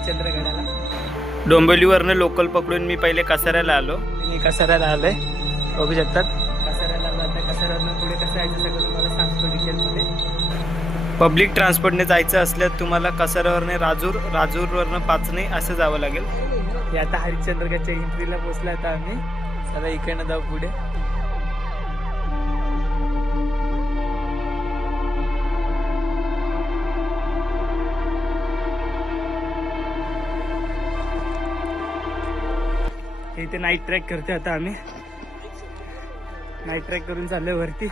हरिश्चंद्रगडाला। डोंबिवलीवरनं local पकडून मी पहिले कसाऱ्याला आलो। मी कसाऱ्याला आलोय, बघू शकतात कसाऱ्याला आलो। आता कसाऱ्यावरनं पुढे कसं जायचं सगळं तुम्हाला सांगतो डिटेलमध्ये। पब्लिक ट्रान्सपोर्टने जायचं असल्यास तुम्हाला कसाऱ्यावरने राजूरवरनं पाचणे असं जावं लागेल। हे आता हरिश्चंद्रगडच्या एंट्रीला पोहोचला आता आम्ही। चला इकडनं जाऊ पुढे। इथे नाईट ट्रॅक करतोय आता आम्ही। नाईट ट्रॅक करून चाललोय वरती।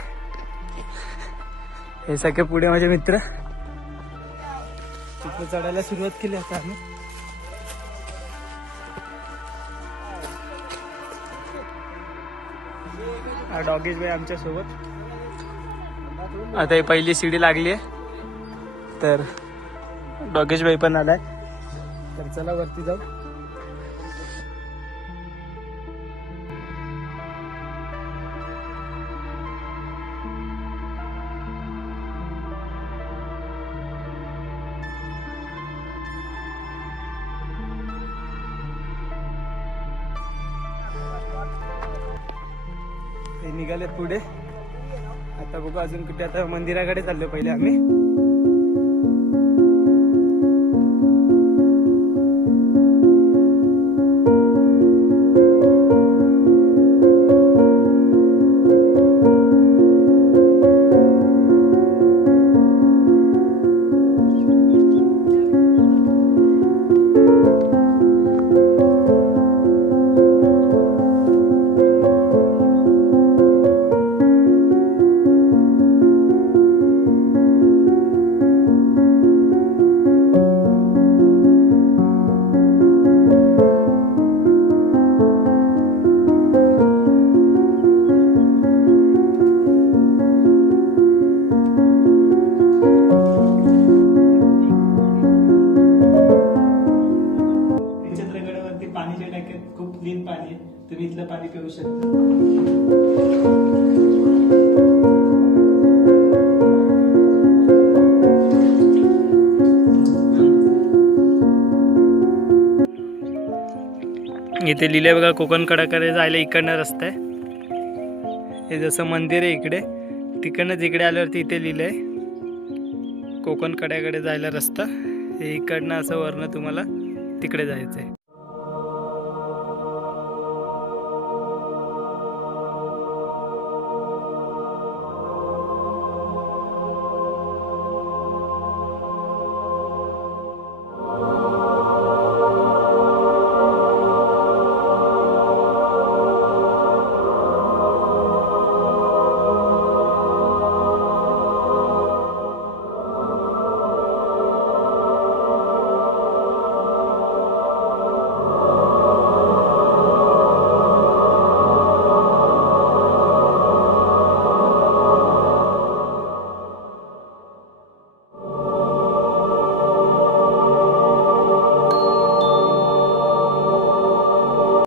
हे सगळे पुढे माझे मित्र तिथे चढायला सुरुवात केली आता आम्ही। हा डॉगेश भाई आमच्या सोबत। आता ही पहिली सीडी लागली आहे, तर डॉगेश भाई पण आलाय। तर चला वरती जाऊ। हे निघाले पुढे। आता बघू अजून कुठे। आता मंदिराकडे चाललो पहिले आम्ही। पाण्याच्या टाक्यात खूप क्लीन पाणी आहे, तुम्ही इथलं पाणी पिऊ शकता। इथे लिहिलंय बघा, कोकण कडाकडे जायला इकडनं रस्ता आहे। हे जसं मंदिर आहे इकडे, तिकडनंच इकडे आल्यावरती इथे लिहिलंय कोकण कड्याकडे जायला रस्ता। हे इकडनं असं वरनं तुम्हाला तिकडे जायचंय।